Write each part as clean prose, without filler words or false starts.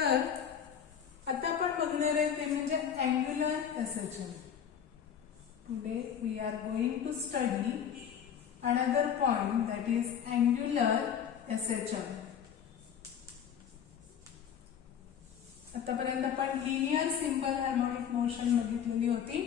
तर आता आपण बघणार आहे ते म्हणजे angular SHM. Today we are going to study another point that is angular SHM. आतापर्यंत आपण लिनियर सिंपल हार्मोनिक मोशन बघितलेली होती.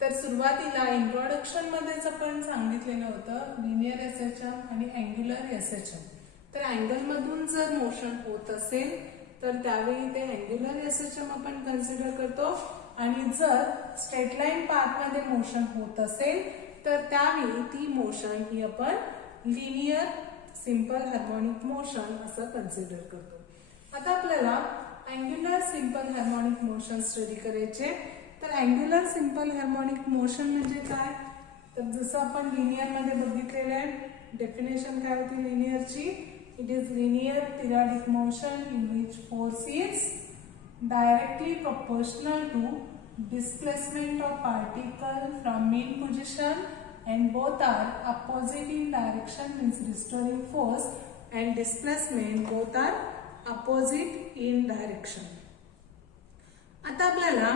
तर सुरुवातीला इंट्रोडक्शन मध्येच आपण सांगितलेलं होतं लिनियर एसएचएम आणि अँग्युलर एसएचएम. तर अँगल मधून जर मोशन होत असेल तर त्यावेळी ते अँग्युलर एसएचएम आपण कन्सिडर करतो, आणि जर स्ट्रेट लाईन पाथ मध्ये मोशन होत असेल तर त्यावेळी ती मोशन ही आपण लिनियर सिंपल हार्मोनिक मोशन असं कन्सिडर करतो. आता आपल्याला angular simple harmonic motion study करायचे. तर अँग्युलर सिंपल हार्मोनिक मोशन म्हणजे काय, तर जसं आपण लिनियर मध्ये बघितलेलं आहे, डेफिनेशन काय होती लिनियरची, it is linear periodic motion in which force is directly proportional to displacement of particle from mean position and both are opposite in direction, means restoring force and displacement both are opposite in direction. आता आपल्याला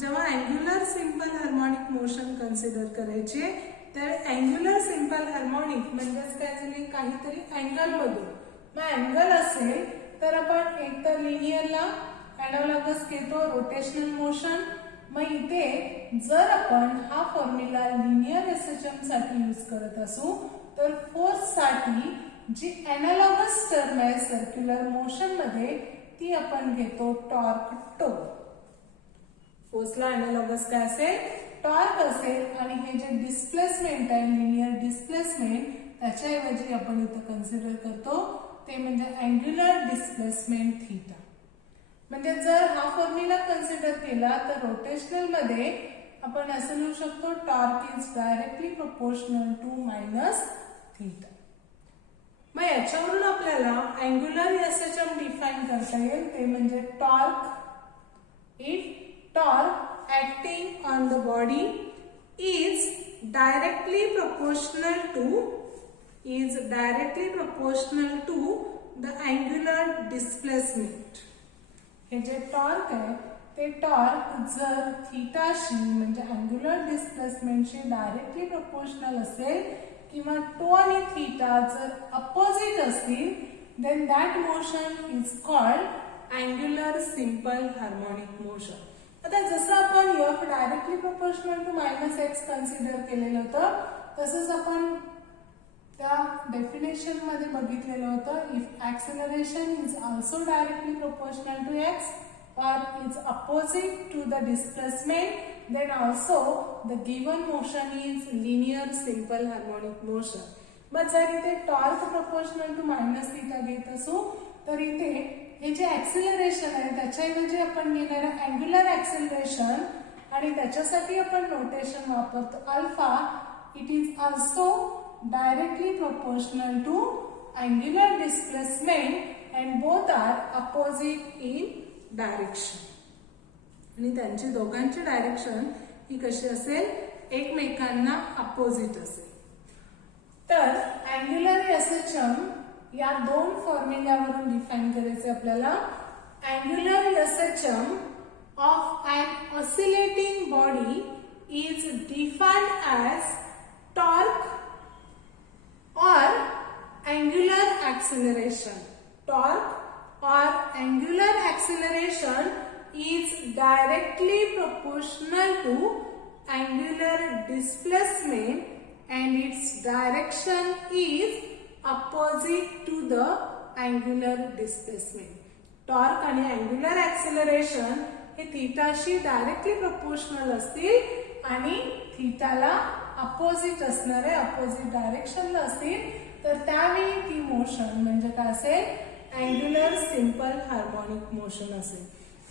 जेव्हा angular simple harmonic motion consider करायचे तर angular simple harmonic म्हणजेच काय झाली, काहीतरी angle मधून. मग अँगल असेल तर आपण एक तर लिनियरला एनालॉगस घेतो रोटेशनल मोशन. मग इथे जर आपण हा फॉर्म्युला लिनियर एसएचएम साठी यूज करत असू तर फोर्स साठी जी एनालॉगस टर्म आहे सर्क्युलर मोशन मध्ये ती आपण घेतो टॉर्क टो. फोर्सला एनालॉगस काय असेल, टॉर्क असेल, आणि हे जे डिस्प्लेसमेंट आहे लिनियर डिस्प्लेसमेंट त्याच्याऐवजी आपण इथं कन्सिडर करतो ते म्हणजे अँग्युलर डिस्प्लेसमेंट थीटा. म्हणजे जर हा फॉर्म्युला कन्सिडर केला तर रोटेशनल मध्ये आपण असं लिहू शकतो torque is directly proportional to minus theta. मग याच्यावरून आपल्याला अँग्युलर एसएचएम डिफाइन करता येईल ते म्हणजे torque acting on the body is directly proportional to the angular displacement. हे जे टॉर्क आहे ते टॉर्क जर थीटाशी म्हणजे अँग्युलर डिस्प्लेसमेंटशी डायरेक्टली प्रोपोर्शनल असेल किंवा टो आणि थीटा जर अपोजिट असतील then that motion is called angular simple harmonic motion. आता जसं आपण F directly proportional to minus X consider केलेलं होतं तसंच आपण त्या डेफिनेशन मध्ये बघितलेलं होतं. If acceleration is also directly proportional to X or is opposite to the displacement, then also the given motion is linear simple harmonic motion. मग जर इथे torque proportional to minus theta घेत असू तर इथे हे जे ऍक्सेलरेशन आहे त्याच्याऐवजी आपण घेणार आहे अँग्युलर ऍक्सेलरेशन, आणि त्याच्यासाठी आपण नोटेशन वापरतो alpha. It is also directly proportional to angular displacement and both are opposite in direction. आणि त्यांची दोघांची डायरेक्शन ही कशी असेल, एकमेकांना अपोजिट असेल. तर अँग्युलर एसएचएम या दोन फॉर्म्युल्यावरून डिफाइन करायचे आपल्याला. Angular SHM of an oscillating body is defined as torque or angular acceleration. Torque or angular acceleration is directly proportional to angular displacement and its direction is opposite to the angular displacement. Torque आणि angular acceleration हे थीटाशी directly proportional असतील आणि थीटाला opposite असणारे opposite डायरेक्शनला असतील तर त्यावेळी ती motion म्हणजे काय असेल, अँग्युलर सिंपल हार्मोनिक मोशन असेल.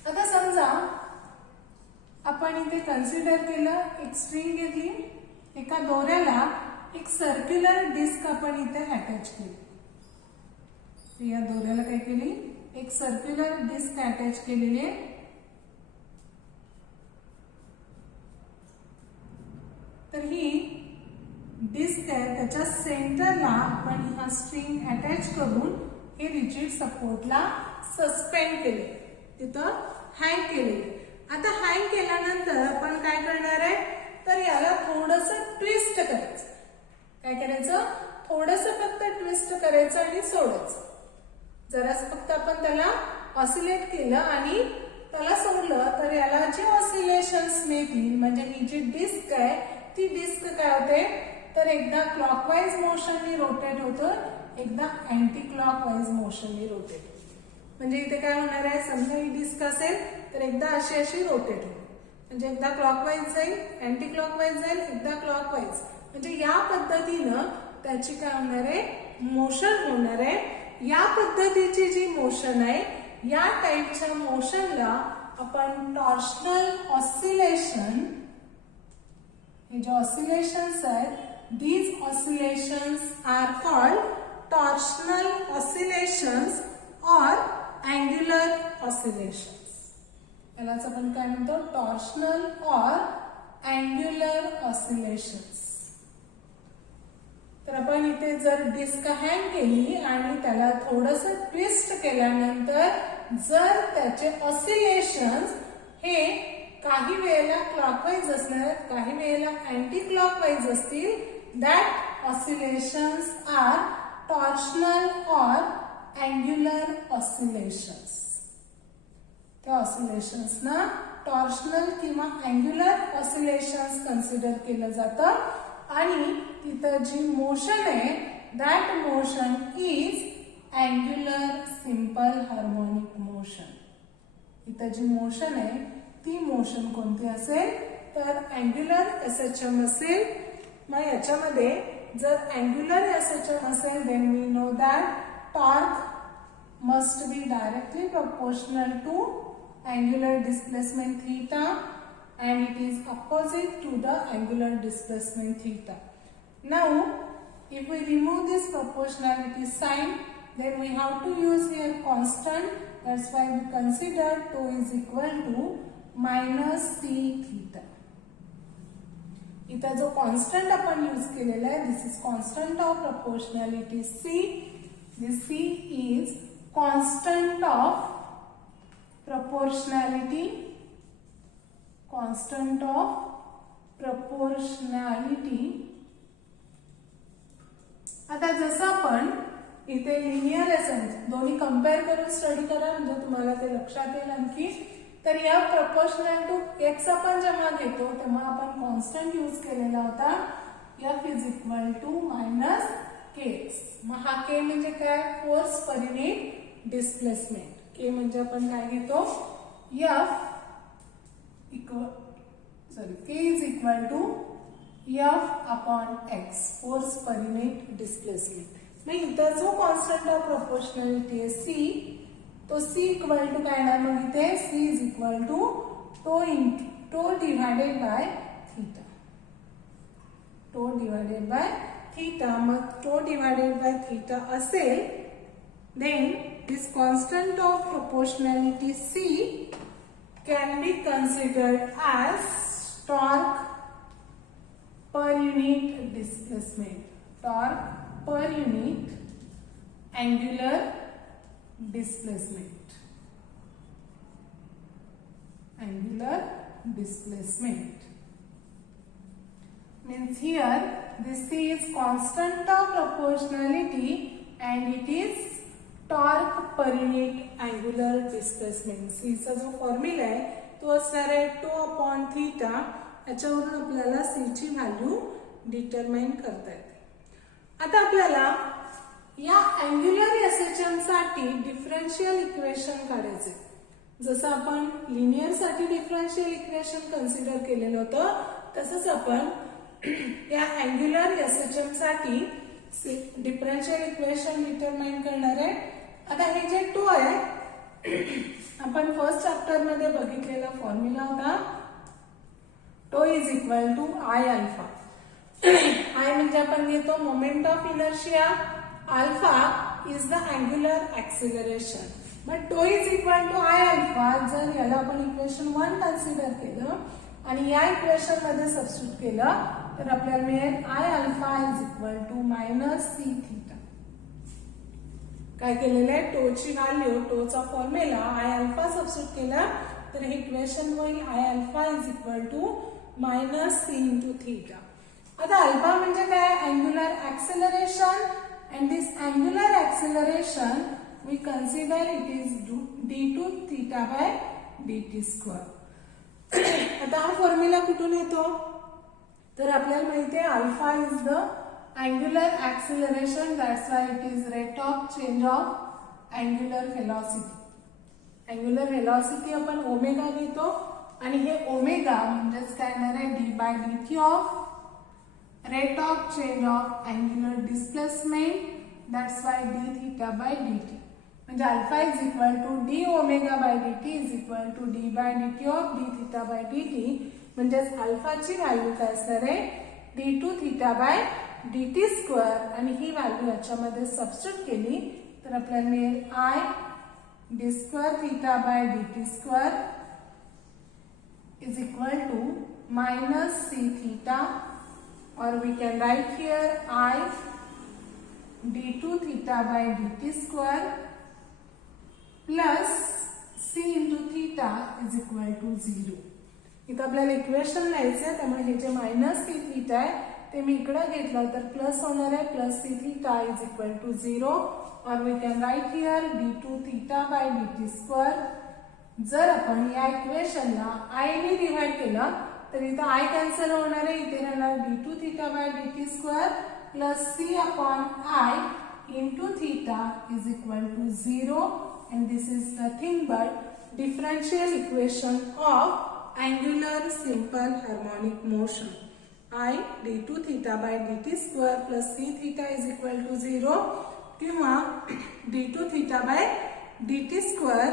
आता समजा आपण इथे कन्सिडर केलं, एक स्ट्रिंग घेतली, एका दोऱ्याला एक सर्क्युलर डिस्क आपण इथे अटॅच केली. या दोऱ्याला काय केली, एक सर्क्युलर डिस्क अटॅच केलेली आहे. तर ही डिस्क आहे त्याच्या सेंटरला आपण हा स्ट्रिंग अटॅच करून हे रिजिड सपोर्टला सस्पेंड केले, तिथं हँग केले. आता हँग केल्यानंतर आपण काय करणार आहे, तर याला थोडंसं ट्विस्ट करायचं. काय करायचं, थोडंसं फक्त ट्विस्ट करायचं आणि सोडायचं. जरास फक्त आपण त्याला ऑसिलेट केलं आणि त्याला सोडलं तर याला जे ऑसिलेशन्स मिळतील, म्हणजे ही जी डिस्क आहे ती डिस्क काय होते, तर एकदा क्लॉकवाईज मोशननी रोटेट होतं, एकदा अँटी क्लॉकवाईज मोशननी रोटेट. म्हणजे इथे काय होणार आहे, समजा ही डिस्क असेल तर एकदा अशी रोटेट होईल, म्हणजे एकदा क्लॉकवाईज जाईल, अँटी क्लॉकवाईज जाईल, एकदा क्लॉकवाईज. म्हणजे या पद्धतीनं त्याची काय होणार आहे, मोशन होणार आहे. या पद्धतीची जी मोशन आहे, या टाइपच्या मोशनला आपण टॉर्शनल ऑसिलेशन, हे जे ऑसिलेशन्स आहेत, these oscillations are called torsional oscillations or angular oscillations. यालाच आपण काय म्हणतो, टॉर्शनल और अँग्युलर ऑसिलेशन्स. तर आपण इथे जर डिस्क हँग केली आणि त्याला थोडंसं ट्विस्ट केल्यानंतर जर त्याचे ऑसिलेशन्स हे काही वेळेला क्लॉकवाईज असणार आहेत, काही वेळेला अँटी क्लॉकवाईज असतील, दॅट ऑसिलेशन्स आर टॉर्शनल और अँग्युलर ऑसिलेशन्स. त्या ऑसिलेशन्सना टॉर्शनल किंवा अँग्युलर ऑसिलेशन्स कन्सिडर केलं जातं. आणि तिथं जी मोशन आहे, that motion is angular simple harmonic motion. इथं जी मोशन आहे ती मोशन कोणती असेल, तर अँग्युलर एसएचएम असेल. मग याच्यामध्ये जर अँग्युलर एसएचएम असेल, then we know that torque must be directly proportional to angular displacement theta and it is opposite to the angular displacement theta. Now, if we remove this proportionality sign, then we have to use here constant. That's why we consider tau is equal to minus c theta. इथं जो constant आपण use केलेला आहे, this is constant of proportionality c. This c is constant of proportionality. Constant of proportionality. आता जसं आपण इथे linear essence दोन्ही कंपेअर करून स्टडी करा, म्हणजे तुम्हाला ते लक्षात येईल आणखी. तर या प्रपोर्शनल टू एक्स आपण जेव्हा घेतो तेव्हा आपण कॉन्स्टंट यूज केलेला होता, F is equal to minus K X. मग हा के म्हणजे काय, force per unit displacement. K म्हणजे आपण काय घेतो, F K is equal to F upon X, force per unit displacement. मग इथं जो कॉन्स्टंट ऑफ प्रोपोर्शनॅलिटी आहे C, तो C इक्वल टू काय येणार, मग इथे C is equal to tau divided by theta. Tau divided by theta. मग टो डिवायडेड बाय थीटा असेल, then this constant of proportionality C can be considered as torque per unit displacement. Torque per unit angular displacement. Angular displacement means here this is constant of proportionality and it is torque per unit angular displacement. सीचा जो formula आहे तो असणार आहे टो upon theta. याच्यावरून आपल्याला सीची value determine करता येते. आता आपल्याला या अँग्युलर एसएचएम साठी डिफरन्शियल इक्वेशन काढायचे. जसं आपण लिनियर साठी डिफरन्शियल इक्वेशन कन्सिडर केलेलं होतं, तसंच आपण या अँग्युलर एसएचएम साठी डिफरन्शियल इक्वेशन डिटरमाइन करणार आहे. आता हे जे टो आहे, आपण फर्स्ट चॅप्टर मध्ये बघितलेला फॉर्म्युला होता, tau is equal to I alpha. I म्हणजे आपण घेतो moment of inertia, alpha is the angular acceleration. मग tau is equal to I alpha जर याला आपण इक्वेशन 1 कन्सिडर केलं आणि या इक्वेशन मध्ये सबस्टिट्यूट केलं तर आपल्याला मिळेल I alpha is equal to minus C theta. काय केलेलं आहे, टोची व्हॅल्यू, टोचा फॉर्म्युला आय अल्फा सबस्टिट्यूट केला तर हे इक्वेशन होईल I alpha is equal to minus C into theta. आता अल्फा म्हणजे काय, angular acceleration, and this angular acceleration we consider it is d2 theta by dt square. आता हा फॉर्म्युला कुठून येतो, तर आपल्याला माहिती आहे alpha is the angular acceleration, that's why it is rate of change of angular velocity. angular velocity आपण omega घेतो आणि हे ओमेगा म्हणजेच काय येणार आहे D by dt of rate of change of angular displacement, that's why D theta by dt. म्हणजे alpha is equal to D omega by dt is equal to D by dt of D theta by dt. म्हणजेच अल्फाची value काय असणार आहे d2 theta by dt square, आणि ही value याच्यामध्ये substitute केली तर आपल्याला मिळेल I D square theta by dt square is equal to minus C theta, और we can write here I d2 theta by dt square plus C into theta is equal to 0. इथं आपल्याला equation लिहायचं आहे, त्यामुळे हे जे minus C theta आहे ते मी इकडे घेतलं तर प्लस होणार आहे, plus C theta is equal to 0, और we can write here d2 theta by dt square. जर आपण या इक्वेशनला आय ने डिवाइड केलं तर इथं आय कॅन्सल होणार आहे, इथे राहणार d2 theta by dt square plus C upon I into theta is equal to 0, and this is nothing but differential equation of angular simple harmonic motion. I d2 theta by dt square plus c theta is equal to 0, किंवा d2 theta by dt square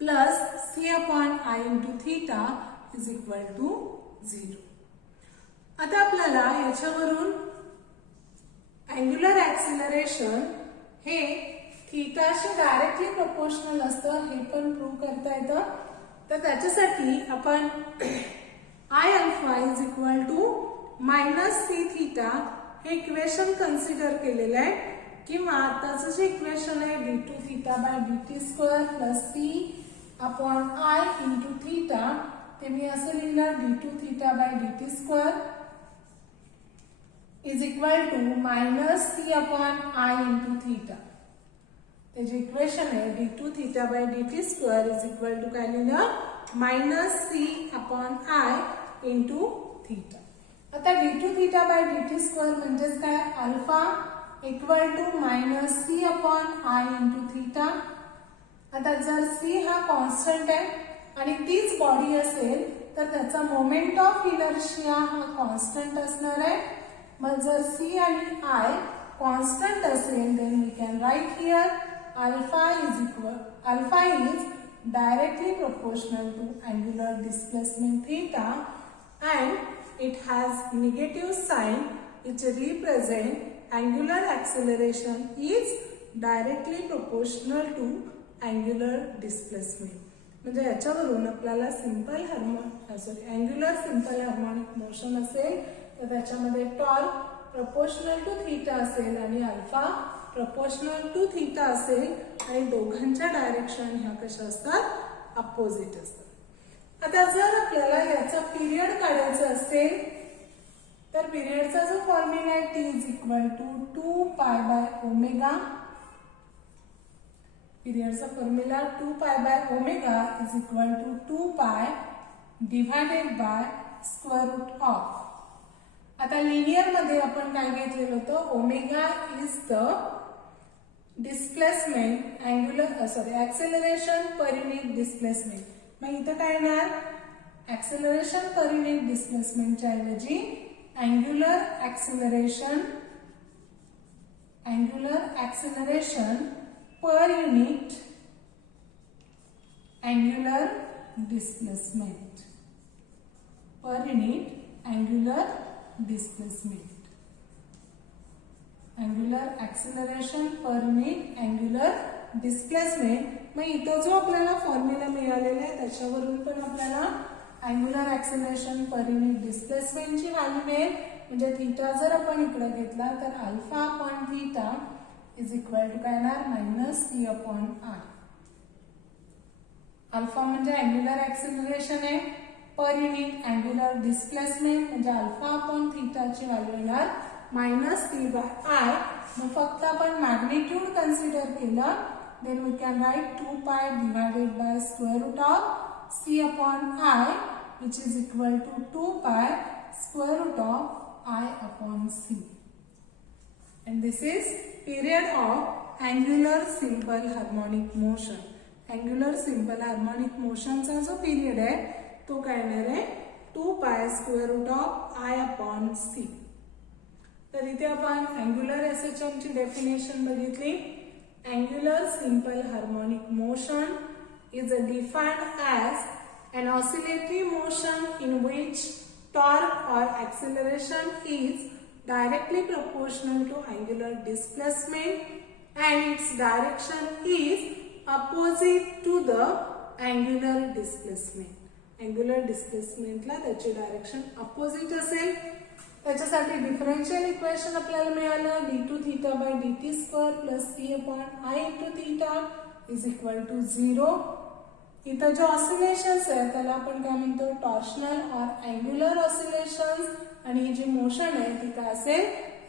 plus c upon I into theta is equal to 0. आता आपल्याला याच्यावरून angular acceleration हे थीटाशी directly proportional असतं हे पण prove करता येतं. तर त्याच्यासाठी आपण I alpha is equal to minus C theta हे इक्वेशन कन्सिडर केलेलं आहे, किंवा आताचं जे इक्वेशन आहे d2 theta by dt square plus C upon I into theta ते मी असं लिहिलं d2 theta by dt square is equal to minus C upon I into theta. ते जे इक्वेशन आहे d2 theta by dt square is equal to काय लिहिलं minus C upon I into theta. आता d2 theta by dt square म्हणजेच काय alpha equal to minus C upon I into theta. आता जर सी हा कॉन्स्टंट आहे आणि तीच बॉडी असेल तर त्याचा मोमेंट ऑफ इनर्शिया हा कॉन्स्टंट असणार आहे. मग जर सी आणि आय कॉन्स्टंट असेल then we can write here alpha is directly proportional to angular displacement theta, and it has negative sign which represent angular acceleration is directly proportional to angular displacement. म्हणजे याच्यावरून आपल्याला angular simple harmonic motion असेल तर त्याच्यामध्ये torque proportional to theta असेल आणि alpha proportional to theta असेल, आणि दोघांच्या डायरेक्शन ह्या कशा असतात अपोजिट असतात. आता जर आपल्याला याचा पिरियड काढायचा असेल तर पिरियडचा जो फॉर्म्युला आहे t is equal to 2 pi by omega. पिरियडचा formula 2 pi by omega is equal to 2 pi divided by square root of. आता लिनियर मध्ये आपण काय घेतलेलं होतं omega is the displacement acceleration per unit displacement. मग इथं काय येणार ऍक्सेलरेशन पर युनिट डिस्प्लेसमेंटच्या ऐवजी angular acceleration per unit angular displacement per unit angular displacement. Angular acceleration per unit angular displacement. मग इथं जो आपल्याला फॉर्म्युला मिळालेला आहे त्याच्यावरून पण आपल्याला अँग्युलर ऍक्सेलरेशन पर युनिट डिस्प्लेसमेंटची व्हॅल्यू मिळेल. म्हणजे थीटा जर आपण इकडे घेतला तर alpha upon theta is equal to काय येणार -c/r. अल्फा म्हणजे अँग्युलर ऍक्सिलरेशन आहे, पर युनिट अँग्युलर डिस्प्लेसमेंट म्हणजे α/θ ची व्हॅल्यू येणार -c/i. मग फक्त आपण मॅग्निट्यूड कन्सिडर केलं, then we can write 2π divided by square root of c/i, which is equal to 2π square root of i/c. And this is period of angular simple harmonic motion. Angular simple harmonic motion चा जो period आहे तो काय येणार आहे 2π square root of i/c. तर इथे आपण अँग्युलर SHM ची डेफिनेशन बघितली. Angular simple harmonic motion is defined as an oscillatory motion in which torque or acceleration is directly proportional to angular displacement and its direction is opposite to the angular displacement. Angular displacement ला त्याची direction opposite असेल. त्याच्यासाठी differential equation आपल्याला मिळालं d2θ/dt² + c/i/θ is equal to 0. इथं जे oscillations आहे त्याला आपण काय म्हणतो टॉर्शनल और अँग्युलर ऑसिलेशन्स, आणि जी मोशन आहे ती काय असेल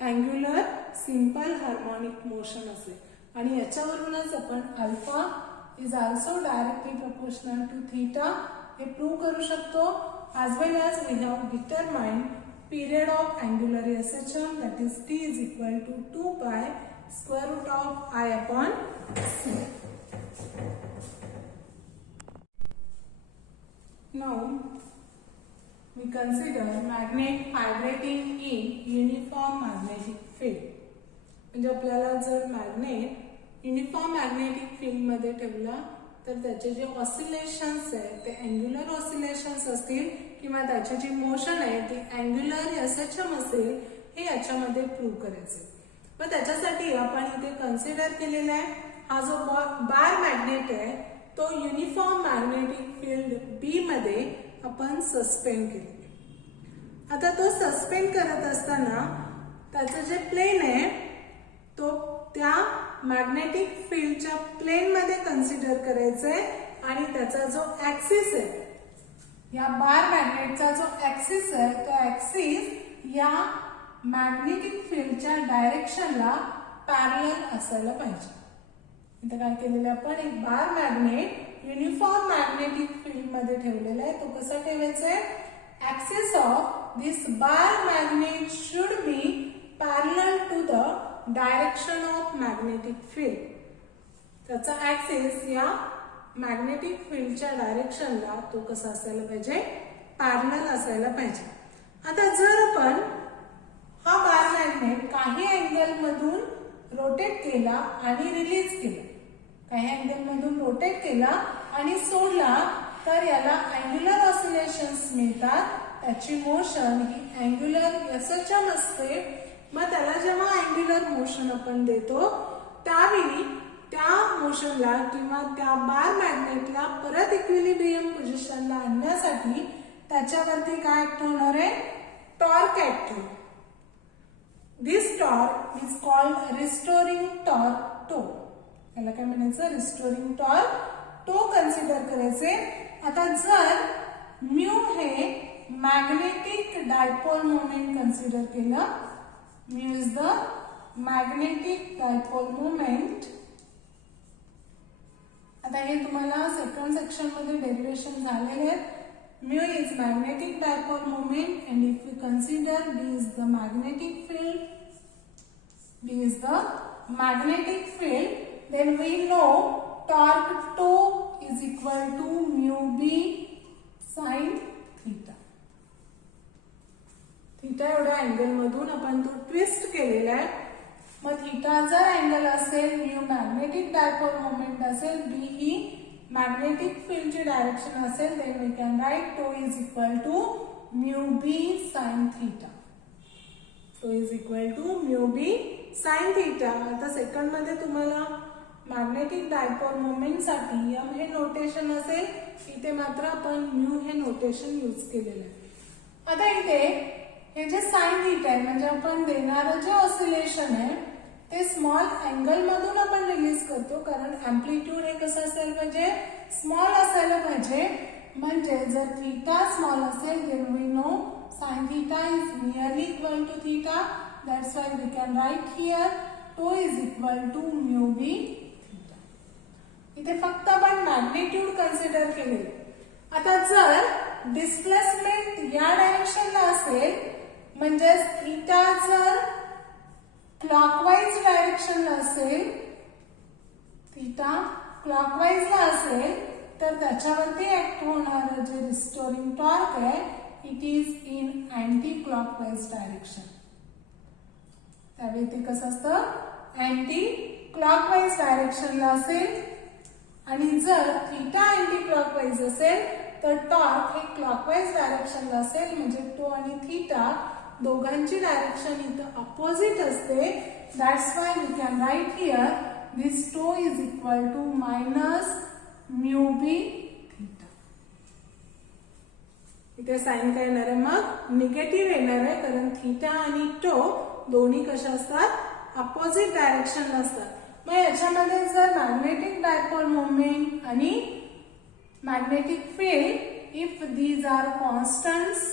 अँग्युलर सिंपल हार्मोनिक मोशन असेल. आणि याच्यावरूनच आपण alpha is also directly proportional to theta हे प्रूव्ह करू शकतो. as well as we have determined period of angular SHM, that is t is equal to 2π square root of i/c. Now we consider magnet vibrating in uniform magnetic field. म्हणजे आपल्याला जर magnet uniform magnetic field मध्ये ठेवला तर त्याचे जे oscillations आहेत ते अँग्युलर ऑसिलेशन्स असतील किंवा त्याची जी मोशन आहे ती अँग्युलर SHM असेल हे याच्यामध्ये प्रूव्ह करायचे. मग त्याच्यासाठी आपण इथे कन्सिडर केलेला आहे हा जो बार मॅग्नेट आहे तो युनिफॉर्म मॅग्नेटिक फील्ड B मध्ये आपण सस्पेंड केले. आता तो सस्पेंड करत असताना त्याचं जे प्लेन आहे तो त्या मॅग्नेटिक फील्डच्या प्लेन मध्ये कन्सिडर करायचंय आणि त्याचा जो ऍक्सिस आहे या बार मॅग्नेटचा जो ऍक्सिस आहे तो ऍक्सिस या मॅग्नेटिक फील्डच्या डायरेक्शनला पॅरलल असायला पाहिजे. इथे काय केलेलं आपण एक bar magnet uniform magnetic field मध्ये ठेवलेला आहे. तो कसा ठेवायचा आहे axis of this bar magnet should be parallel to the direction of magnetic field. त्याचा ऍक्सिस या मॅग्नेटिक फील्डच्या डायरेक्शनला तो कसा असायला पाहिजे पॅरलल असायला पाहिजे. आता जर आपण हा बार मॅग्नेट काही अँगल मधून रोटेट केला आणि रिलीज केला, काही अँगल मधून रोटेट केला आणि सोडला तर याला अँग्युलर ऑसिलेशन्स मिळतात. त्याची मोशन ही अँग्युलर SHM असते. मग त्याला जेव्हा अँग्युलर मोशन आपण देतो त्यावेळी त्या मोशनला किंवा त्या बार मॅग्नेटला परत इक्विलिब्रियम पोझिशनला आणण्यासाठी त्याच्यावरती काय ऍक्ट होणार आहे टॉर्क ऍक्ट होईल. This torque is called restoring torque tau. त्याला काय म्हणायचं रिस्टोरिंग टॉर्क टो कन्सिडर करायचे. आता जर म्यू हे मॅग्नेटिक डायपोल मोमेंट कन्सिडर केलं, mu is the magnetic dipole moment. आता हे तुम्हाला सेकंड सेक्शन मध्ये डेरिवेशन झालेले आहेत. mu is magnetic dipole moment and if we consider B is the magnetic field, then we know torque tau is equal to mu B sin theta. Theta एवढ्या angle मधून आपण तो twist केलेला आहे. मग थीटा जर अँगल असेल mu magnetic dipole moment असेल बी ही मॅग्नेटिक फील्डची डायरेक्शन असेल then we can write tau is equal to mu B sine theta. Tau is equal to mu B sine theta. आता सेकंड मध्ये तुम्हाला मॅग्नेटिक डायपोल मोमेंट साठी M हे notation असेल, इथे मात्र आपण म्यू हे नोटेशन यूज केलेलं आहे. आता इथे हे जे साइन थीटा आहे म्हणजे आपण देणारं जे ऑसिलेशन आहे ते स्मॉल अँगल मधून आपण रिलीज करतो, कारण अँप्लिट्यूड हे कसं असायला पाहिजे, स्मॉल असायला पाहिजे. म्हणजे जर थीटा स्मॉल असेल then we know sin theta is nearly equal to theta. That's why we can write here tau is equal to mu b theta. इथे फक्त आपण मॅग्निट्यूड कन्सिडर केले. आता जर डिस्प्लेसमेंट या डायरेक्शनला असेल, म्हणजे थीटा जर क्लॉकवाइज डायरेक्शनला असेल, थीटा क्लॉकवाइजला असेल, तर त्याच्यावरती ऍक्ट होणारं जे रिस्टोरिंग टॉर्क आहे it is in anti clockwise direction. त्यावेळी ते कसं असतं, अँटी क्लॉकवाइज डायरेक्शनला असेल. आणि जर थीटा अँटी क्लॉकवाइज असेल तर टॉर्क हे क्लॉकवाइज डायरेक्शनला असेल, म्हणजे टो आणि थीटा दोघांची डायरेक्शन इथं अपोजिट असते. That's why we can write here this tau is equal to minus mu B theta. इथे साइन काय येणार आहे, मग निगेटिव्ह येणार आहे, कारण थीटा आणि टो दोन्ही कशा असतात, अपोजिट डायरेक्शन असतात. मग याच्यामध्ये जर मॅग्नेटिक डायपोल मोमेंट आणि magnetic field if these are constants,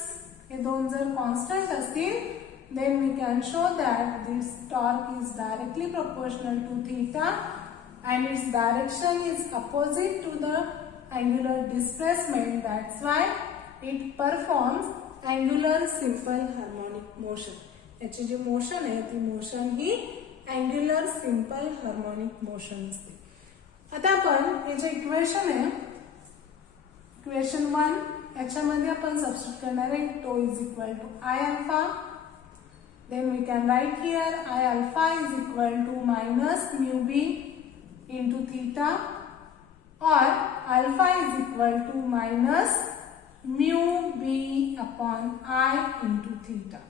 हे दोन जर कॉन्स्टंट असतील, then we can show that this torque is directly proportional to theta and its direction is opposite to the angular displacement. That's why it performs angular simple harmonic motion. याची जी motion आहे ती motion ही angular simple harmonic motion असते. आता आपण हे जे equation आहे, equation 1 याच्यामध्ये आपण सबस्टिट्यूट करणार आहे tau is equal to I alpha. Then we can write here I alpha is equal to minus mu b into theta, or alpha is equal to minus mu b upon I into theta.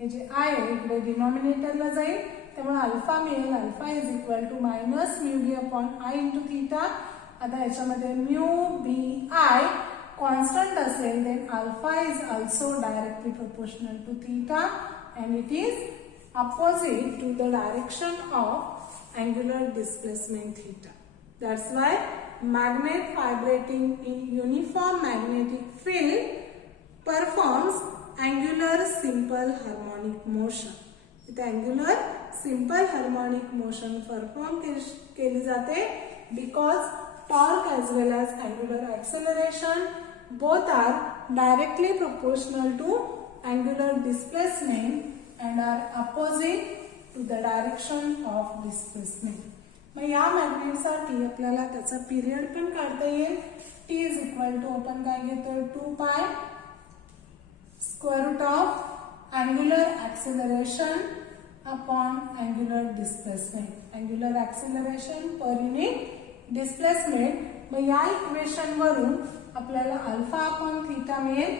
हे जे I आहे इकडे डिनॉमिनेटरला जाईल, त्यामुळे alpha मिळेल. Alpha is equal to minus mu B upon I into theta. आता याच्यामध्ये mu B I constant असेल, then alpha is also directly proportional to theta and it is opposite to the direction of angular displacement theta. That's why magnet vibrating in uniform magnetic field performs angular simple harmonic motion. इथे angular simple harmonic motion perform केली जाते because torque as well as angular acceleration both are directly proportional to angular displacement and are opposite to the direction of displacement. मग या मॅग्नेटसाठी आपल्याला त्याचा period पण काढता येईल. T इज इक्वल टू आपण काय घेतोय 2 pi square root of angular acceleration upon angular displacement. Angular acceleration per unit displacement. मग या इक्वेशन वरून आपल्याला अल्फा अपॉन थीटा मिळेल.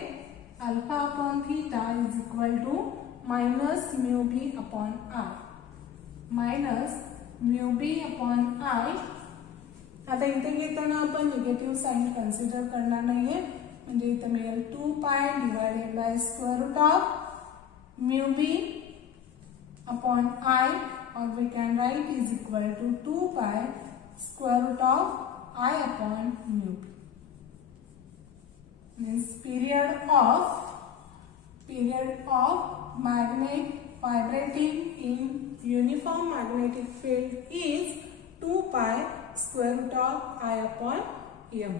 Alpha upon theta is equal to minus mu B upon I, minus mu B upon I. आता इथे घेताना आपण negative sign consider करणार नाहीये, म्हणजे इथे मिळेल 2 pi divided by square root of mu B upon I, और we can write is equal to 2 pi square root of I upon mu B. Means period of magnet vibrating in uniform magnetic field is 2 pi square root of I upon m.